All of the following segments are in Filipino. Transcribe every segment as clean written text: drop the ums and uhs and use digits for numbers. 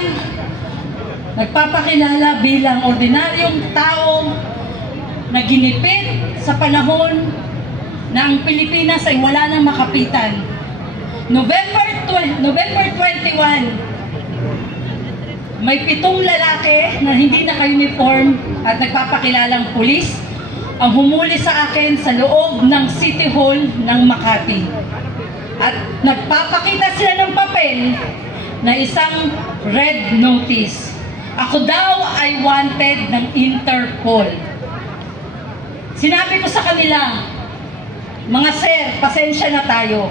ay nagpapakilala bilang ordinaryong tao na ginipit sa panahon na ang Pilipinas ay wala nang makapitan. November 21, may 7 lalaki na hindi naka-uniform at nagpapakilalang pulis ang humuli sa akin sa loob ng City Hall ng Makati. At nagpapakita sila ng papel na isang red notice. Ako daw ay wanted ng Interpol. Sinabi ko sa kanila, mga sir, pasensya na tayo.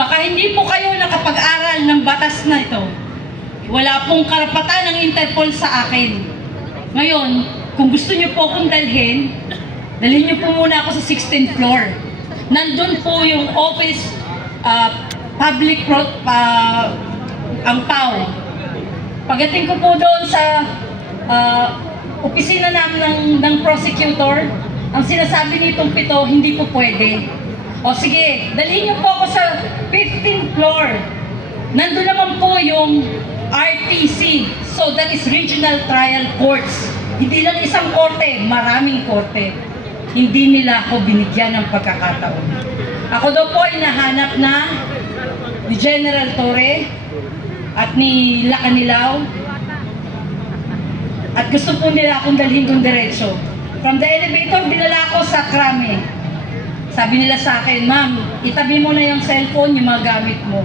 Baka hindi po kayo nakapag-aral ng batas na ito. Wala pong karapatan ng Interpol sa akin. Ngayon, kung gusto niyo po akong dalhin niyo po muna ako sa 16th floor. Nandun po yung office, ang PAW. Pagdating ko po doon sa opisina namin ng prosecutor, ang sinasabi nitong 7, hindi po pwede. O sige, dalhin niyo po ako sa 15th floor. Nandun naman po yung RTC. So that is Regional Trial Courts. Hindi lang isang korte, maraming korte. Hindi nila ako binigyan ng pagkakataon. Ako daw po ay nahanap na ni General Torre at ni Lacanilaw. At gusto po nila akong dalhin kong diretso. From the elevator, dinala ako sa krame. Sabi nila sa akin, ma'am, itabi mo na yung cellphone, yung mga gamit mo.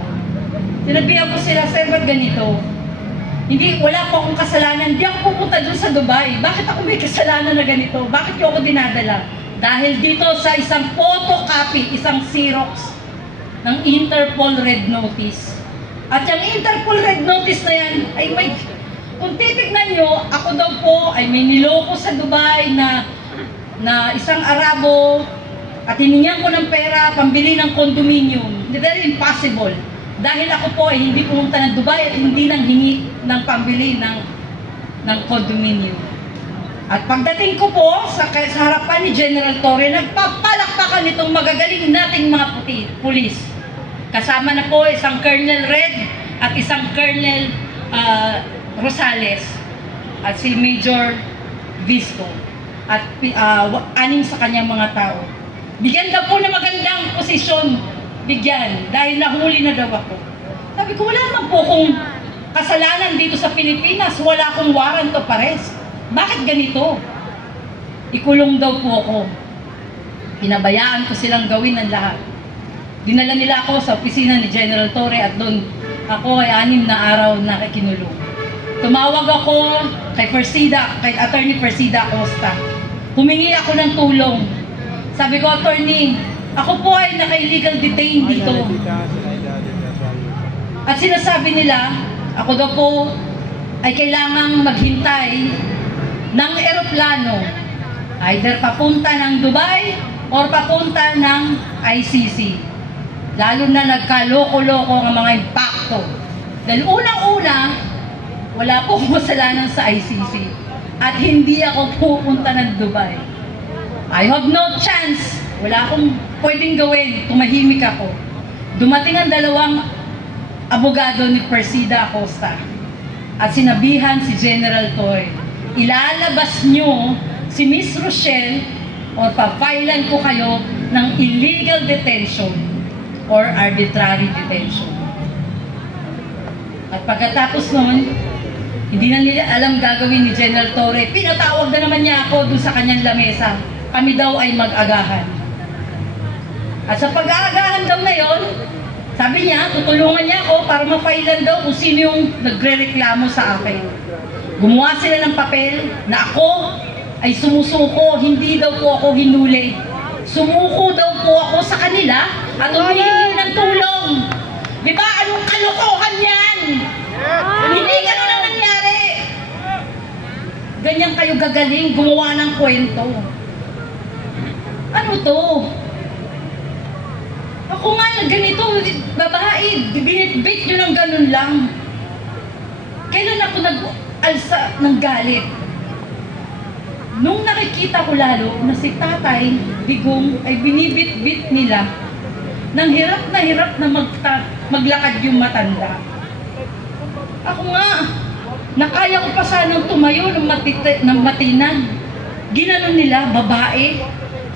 Sinabihan ko sila, sir, ba't ganito? Hindi, wala po akong kasalanan. Hindi ako pupunta dun sa Dubai. Bakit ako may kasalanan na ganito? Bakit yung ako dinadala? Dahil dito sa isang photocopy, isang Xerox ng Interpol Red Notice. At yung Interpol Red Notice na yan, ay may, kung titignan nyo, ako daw po ay may niloko sa Dubai na isang Arabo at hiningihan ko ng pera, pambili ng condominium. Very impossible. Dahil ako po ay hindi pumunta ng Dubai at hindi nang hingi ng pambili ng condominium. At pagdating ko po sa harapan ni General Torre, nagpapalakpakan itong magagaling nating mga pulis. Kasama na po isang Colonel Red at isang Colonel Rosales at si Major Visco at 6 sa kanyang mga tao. Bigyan daw po na magandang posisyon, bigyan, dahil nahuli na daw ako. Sabi ko, wala naman po kung kasalanan dito sa Pilipinas, wala akong warrant of arrest. Bakit ganito? Ikulong daw po ako. Pinabayaan ko silang gawin ang lahat. Dinala nila ako sa opisina ni General Torre at doon ako ay 6 na araw na kinulong. Tumawag ako kay Attorney Persida Acosta. Humingi ako ng tulong. Sabi ko, Attorney, ako po ay naka-illegal detain dito. At sinasabi nila, ako daw po ay kailangang maghintay ng eroplano, either papunta ng Dubai or papunta ng ICC. Lalo na nagkaloko-loko ang mga impacto. Dahil unang-una, wala po kasalanan sa ICC. At hindi ako pupunta ng Dubai. I have no chance. Wala akong pwedeng gawin. Tumahimik ako. Dumating ang 2 abogado ni Persida Acosta. At sinabihan si General Torre, ilalabas nyo si Miss Rochelle o papailan ko kayo ng illegal detention or arbitrary detention. At pagkatapos nun, hindi na nila alam gagawin ni General Torre. Pinatawag na naman niya ako dun sa kanyang lamesa. Kami daw ay mag-agahan. At sa pag-aagahan daw na yon, sabi niya, tutulungan niya ako para mapailan daw kung sino yung nagre-reklamo sa akin. Gumawa sila ng papel na ako ay sumusuko, hindi daw po ako hinuli. Sumuko daw po ako sa kanila at humihingi ng tulong. Di ba? Anong kalokohan yan? Hindi ganun ang nangyari. Ganyan kayo gagaling, gumawa ng kwento. Ano to? Ako nga ganito, babae, binitbit nyo ng ganun lang. Kailan ako nag-alsa ng galit? Nung nakikita ko lalo na si Tatay Digong ay binibit-bit nila nang hirap na maglakad yung matanda. Ako nga, na kaya ko pa sanang tumayo ng matinag. Ginanon nila, babae.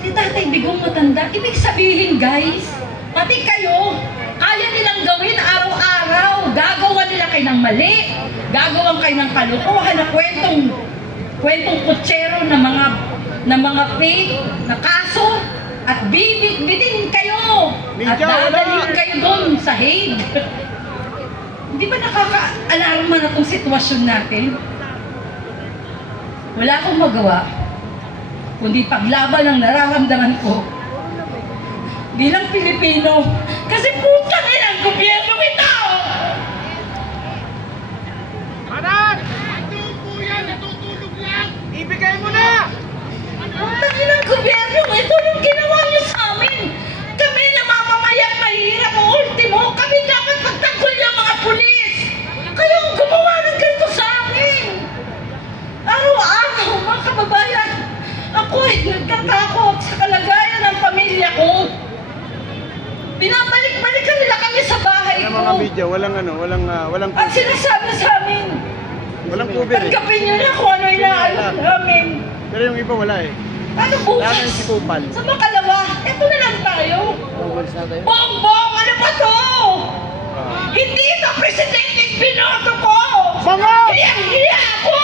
Si Tatay Digong matanda. Ibig sabihin, guys, pati kayo, kaya nilang gawin araw-araw. Gagawa nila kayo ng mali. Gagawan kayo ng kalukuhan na kwentong kutsero na mga fake na kaso. At bitin kayo. At dadalhin kayo doon sa Hague. Hindi ba nakaka-alarma na itong sitwasyon natin? Wala akong magawa, kundi paglaban ang nararamdaman ko bilang Pilipino. Kasi putang ina ang gobyerno ito! Anak! Ito po yan! Natutulog lang! Ibigay mo na! Putang ina ang gobyerno ito! Yung ginawa niyo sa amin! Kami na mamamayang mahirap o ultimo! Kami dapat pagtanggol yung mga pulis! Kayo ang gumawa ng ganito sa amin! Araw-araw, mga kababayan, ako ay nagtatakot sa kalagayan ng pamilya ko. Binabalik-balikan nila kami sa bahay ko. Mga video, walang At sinasabi sa amin, walang cover eh. tanggapin nyo na kung ano inaalam namin. Pero yung iba wala eh. Ano bukas? Lalo yung si Kupal. Sa makalawa, eto na lang tayo. Bongbong, ano ba to? Hindi ito presidenteng binoto ko! Mga! Hiyang-hiya ako!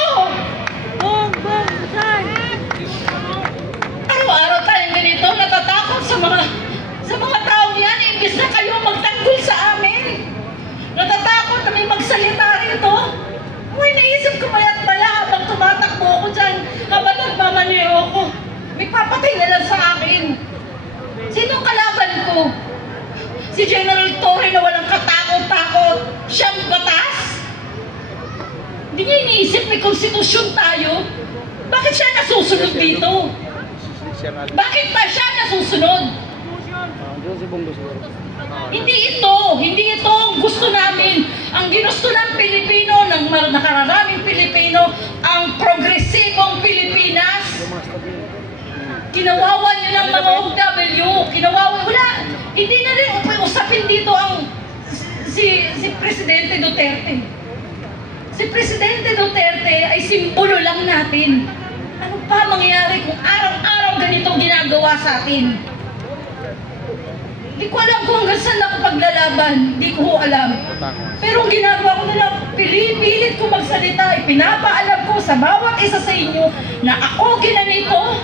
Bongbong, saan? Araw-araw tayong ganito, natatakot sa mga taong yan, imbis na kayo magtanggol sa amin. Natatakot na may magsalita rito. Uy, naisip ko maya't maya habang tumatakbo ako dyan, habang nagmamaneho ko. May papatay na lang sa akin. Sinong kalaban ko? Si General Torre na walang katakot-takot. Siyang batas? Hindi niya iniisip may konstitusyon tayo. Bakit siya nasusunod dito? Bakit pa siya nasusunod? Hindi ito ang gusto namin. Ang ginusto ng Pilipino, ng nakararaming Pilipino, ang progresibong Pilipinas. Kinawawa niyo ng mga OFW. Wala. Hindi na rin usapin dito ang si Presidente Duterte. Si Presidente Duterte ay simbolo lang natin. Ano pa mangyayari kung araw-araw ganitong ginagawa sa atin? Hindi ko alam kung hanggang saan ako paglalaban. Hindi ko alam. Pero ang ginagawa ko nila, pinipilit ko magsalita. Ipinapaalam ko sa bawat isa sa inyo na ako ginanito.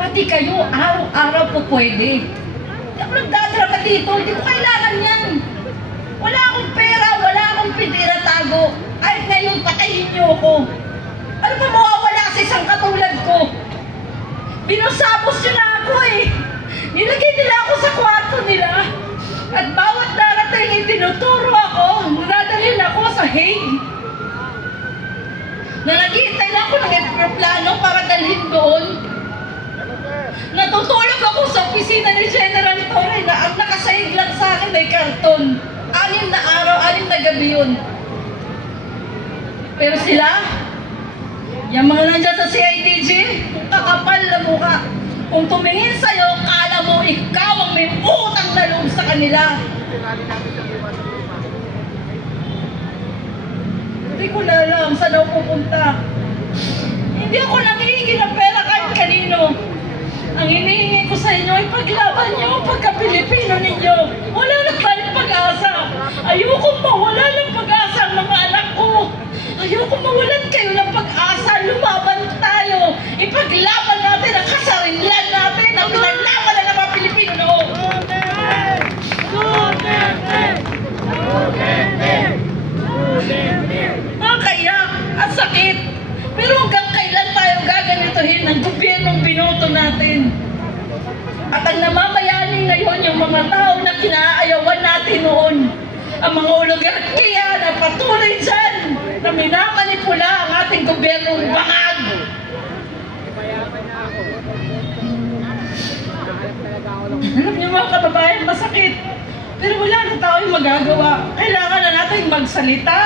Pati kayo, araw-araw po pwede. Hindi ako nagdadrama dito. Hindi ko kailangan yan. Wala akong pera, wala akong piniratago. Kahit ngayon, patayin niyo ako. Ano pa mawawala sa isang katulad ko? Binusapos nyo na ako eh. Nilagay nila ako sa kwarto nila. At bawat darating, tinuturo ako. Nadalhin ako sa Hague. Na naghihintay na ako ng aeroplano para dalhin doon. Natutulog ako sa opisina ni General Torre na ang nakasahig lang sa akin ay karton. 6 na araw, 6 na gabi yun. Pero sila, yung mga nandyan sa CIDG, kakapal na mukha. Kung tumingin sa'yo, kala mo ikaw ang may utang na loob sa kanila. Hindi ko na alam saan ako pupunta. Hindi ako nanghihingi ng pera kahit kanino. Ang hinihingi ko sa inyo ay paglaban niyo ang pagka-Pilipino ninyo. Wala na tayong pag-asa. Ayokong mawala ng pag-asa ang mga anak ko. Ayokong mawalan kayo ng pag-asa. Lumaban tayo. Ipaglaban natin ang kasarinlan natin. Ang pinaglaban ng mga Pilipino noon. Nakakaiyak at sakit. Pero hanggang kailan tayo gaganituhin ng gobyernong binoto natin? At ang namamayani ngayon yung mga tao na kinaayawan natin noon. Ang mga oligarkiya na patuloy dyan na minamanipula ang ating gobyernong bangag. Alam niyo mga kababayan, masakit. Pero wala na tayong magagawa. Kailangan na natin magsalita.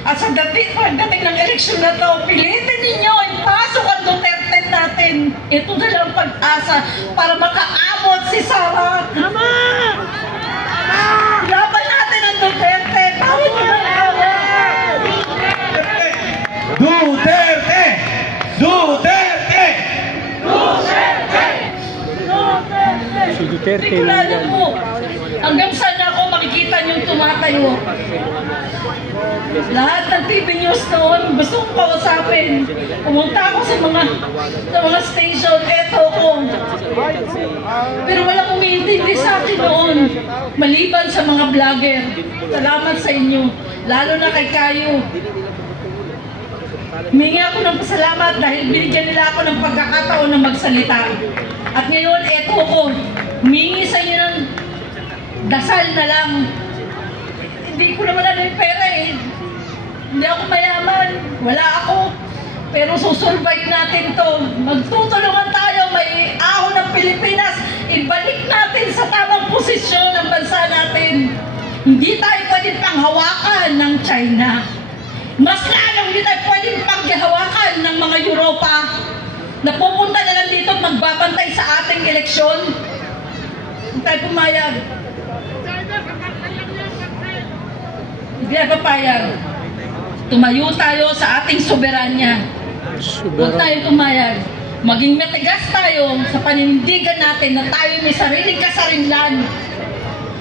At sa pagdating ng eleksyon na to, pilitin ninyo, ipasok ang Duterte natin. Ito na lang pag-asa para makaabot si Sara. Tama! Laban natin ang Duterte. Bawat ibang away. 1:30 Sigurado nandyan. po. Hanggang saan ako makikita niyong tumatayo. Lahat ng TV news noon, gusto kong kausapin. Pumunta ako sa mga station, eto ko. Pero walang umiintindi sa akin noon. Maliban sa mga vlogger. Salamat sa inyo. Lalo na kay Kayo. Humingi ako ng pasalamat dahil binigyan nila ako ng pagkakataon na magsalita. At ngayon, eto ko. Humingi sa inyo ng dasal na lang. Hindi ko naman ano yung pera eh. Hindi ako mayaman. Wala ako. Pero susurvive natin to. Magtutulungan tayo. May ahon ng Pilipinas. Ibalik natin sa tamang posisyon ng bansa natin. Hindi tayo pwedeng panghawakan ng China. Mas lalong hindi tayo pwedeng panghawakan ng mga Europa na pupunta na lang dito at magbabantay sa ating eleksyon. Hindi tayo pumayag. Hindi tayo papayag. Tumayo tayo sa ating soberanya. Huwag tayo pumayag. Maging matigas tayo sa paninindigan natin na tayo may sariling kasarinlan.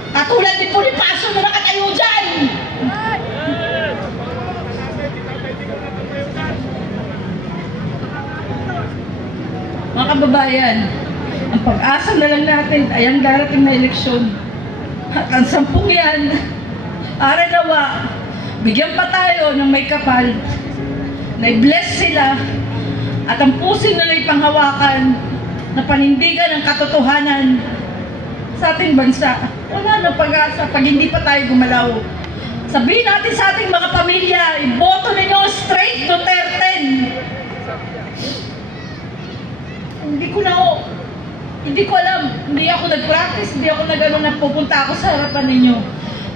Katulad ni Bonifacio na nakatayo dyan. Mga kababayan, ang pag-asa na lang natin ay ang darating na eleksyon. At ang 10 yan, aranawa, bigyan pa tayo ng may kapal, na i-bless sila, at ang pusin na panghawakan na panindigan ng katotohanan sa ating bansa. Wala na pag-asa pag hindi pa tayo gumalaw. Sabihin natin sa ating mga pamilya, iboto ninyo straight Duterte. Hindi ko alam, hindi ako nag-practice, hindi ako pupunta ako sa harapan ninyo.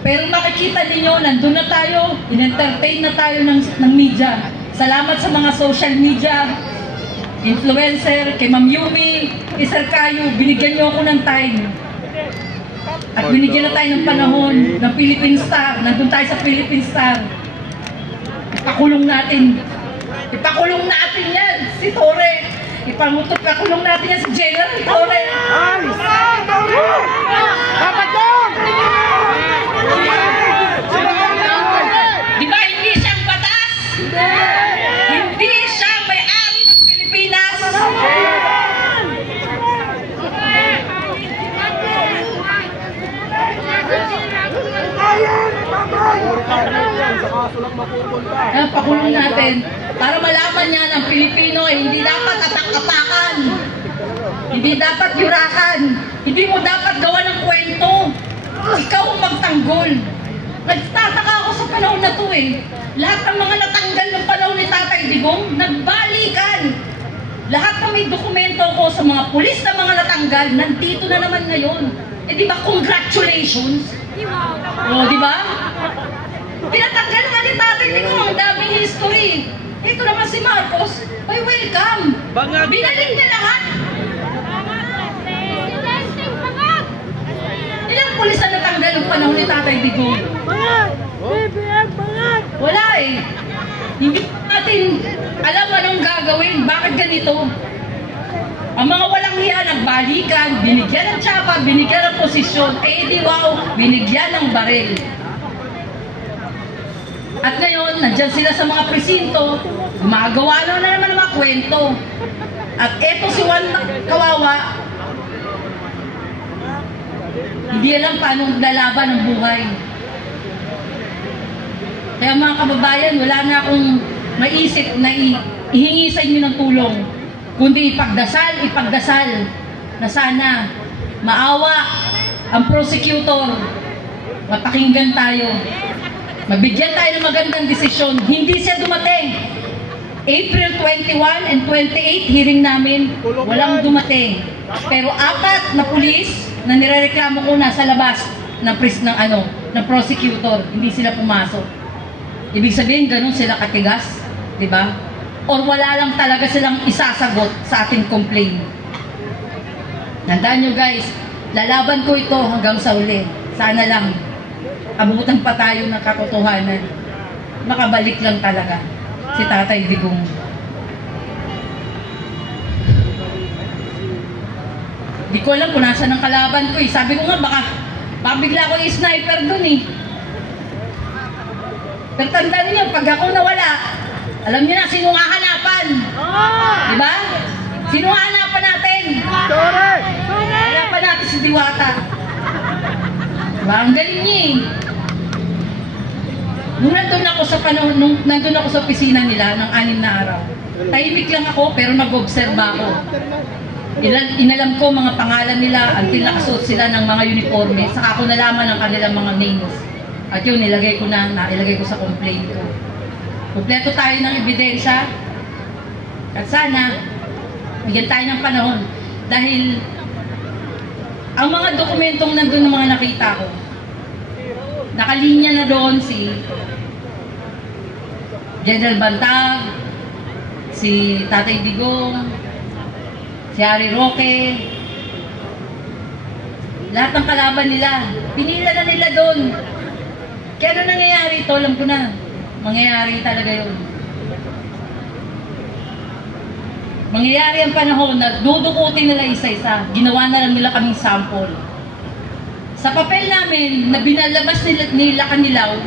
Pero makikita ninyo, nandun na tayo, in-entertain na tayo ng media. Salamat sa mga social media, influencer, kay Ma'am Yumi, kay Sir Kayo, binigyan niyo ako ng time. At binigyan na tayo ng panahon ng Philippine Star, nandun tayo sa Philippine Star. Ipakulong natin yan, si Torre. Ipakulong natin yan si General Torre. Dapat doon! Di ba hindi siyang batas? Hindi siya may-ari ng Pilipinas. Kaya pakulong natin para malaman niya ng Pilipino ay hindi dapat atak-atakan, hindi dapat yurakan, hindi mo dapat gawa ng kwento. Ikaw ang magtanggol. Nagtataka ako sa panahon na to eh. Lahat ng mga natanggal ng panahon ni Tatay Digong, nagbalikan. Lahat ng may dokumento ko sa mga pulis na mga natanggal, nandito na naman ngayon. Eh di ba congratulations? O di ba? Pinatanggal nga ni Tatay Digong, ang daming history. Ito naman si Marcos, ay welcome. Binaling na lahat. Ilang pulis na natanggal ng panahon ni Tatay Digong? Wala eh. Hindi natin alam anong gagawin. Bakit ganito? Ang mga walang hiya nagbalikan, binigyan ng tsapa, binigyan ng posisyon, eh di wow, binigyan ng baril. At ngayon, nandyan sila sa mga presinto, gumagawa na naman ng mga kwento. At eto si Juan Kawawa, hindi alam paano lalaban ng buhay. Kaya mga kababayan, wala na akong maisip na ihingi sa inyo ng tulong. Kundi ipagdasal na sana maawa ang prosecutor, mapakinggan tayo, mabigyan tayo ng magandang desisyon. Hindi siya dumating. April 21 and 28 hearing namin, walang dumating. Pero 4 na pulis na nirereklamo ko nasa labas ng prosecutor, hindi sila pumasok. Ibig sabihin, ganun sila katigas, di ba? Or wala lang talaga silang isasagot sa ating complaint. Tandaan nyo guys, lalaban ko ito hanggang sa uli. Sana lang, abutan pa tayo ng katotohanan. Makabalik lang talaga si Tatay Digong. Di ko alam kung nasa ng kalaban ko eh. Sabi ko nga, baka bigla ko yung sniper dun eh. Pero tandaan niyo, pag ako nawala, alam niyo na sino nga hanapan. Diba? Sino nga hanapan natin? Hanapan natin si Diwata. Diba? Ang galing niya eh. Nung nandun ako sa panahon, nandun ako sa opisina nila ng 6 na araw. Tahimik lang ako pero nag-obserba ako. Inalam ko mga pangalan nila until nakasuot sila ng mga uniforme. Saka ako nalaman ang kanilang mga names. At yun, nailagay ko sa complaint ko. Kompleto tayo ng ebidensya. At sana, bigyan tayo ng panahon. Dahil ang mga dokumentong nandun ng mga nakita ko, nakalinya na doon si General Bantag, si Tatay Digong, si Harry Roque, lahat ng kalaban nila, pinila na nila doon. Kaya ano nangyayari ito, alam ko na, mangyayari talaga yun. Mangyayari ang panahon na dudukutin nila isa-isa, ginawa na lang nila kaming sample. Sa papel namin, na binalabas nila Kanilaw,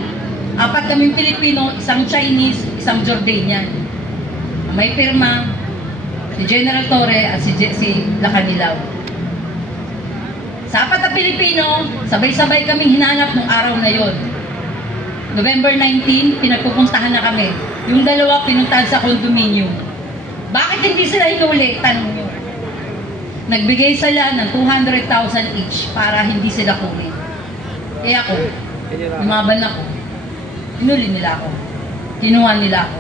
4 kaming Pilipino, isang Chinese, isang Jordanian. May pirma, si General Torre at si Lacanilaw. Sa 4 na Pilipino, sabay-sabay kaming hinanap nung araw na yon. November 19, pinagpupuntahan na kami. Yung 2 pinuntahan sa condominium. Bakit hindi sila hinuli? Tanong nyo. Nagbigay sila ng 200,000 each para hindi sila kuwi. Eh ako, lumaban ako. Hinuli nila ako. Kinuha nila ako.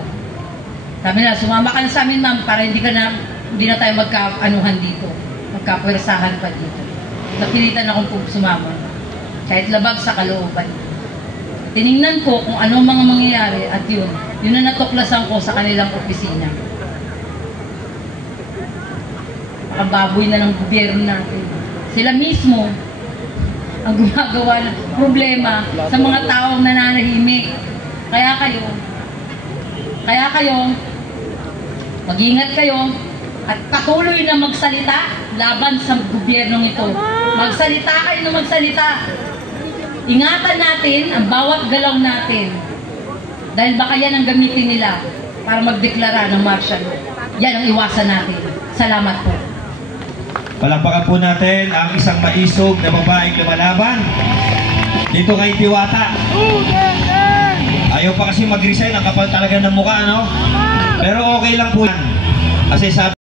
Sabi nila, sumama ka na sa amin ma'am para hindi na tayo magka-anuhan dito. Magkapwersahan pa dito. Napilitan akong sumama. Kahit labag sa kalooban. Tiningnan ko kung anong mga mangyayari at yun na natuklasan ko sa kanilang opisina. Makababoy na ng gobyerno natin. Sila mismo ang gumagawa ng problema sa mga taong nananahimik. Kaya kayo, mag-ingat kayo at patuloy na magsalita laban sa gobyernong ito. Magsalita kayo na magsalita. Ingatan natin ang bawat galaw natin. Dahil baka yan ang gamitin nila para magdeklara ng martial law. Yan ang iwasan natin. Salamat po. Palakpakan po natin ang isang maisog na babaeng lumalaban dito kay Diwata. Ayaw pa kasi mag-resign, ang kapal talaga ng mukha, no? Pero okay lang po yan. Kasi sabi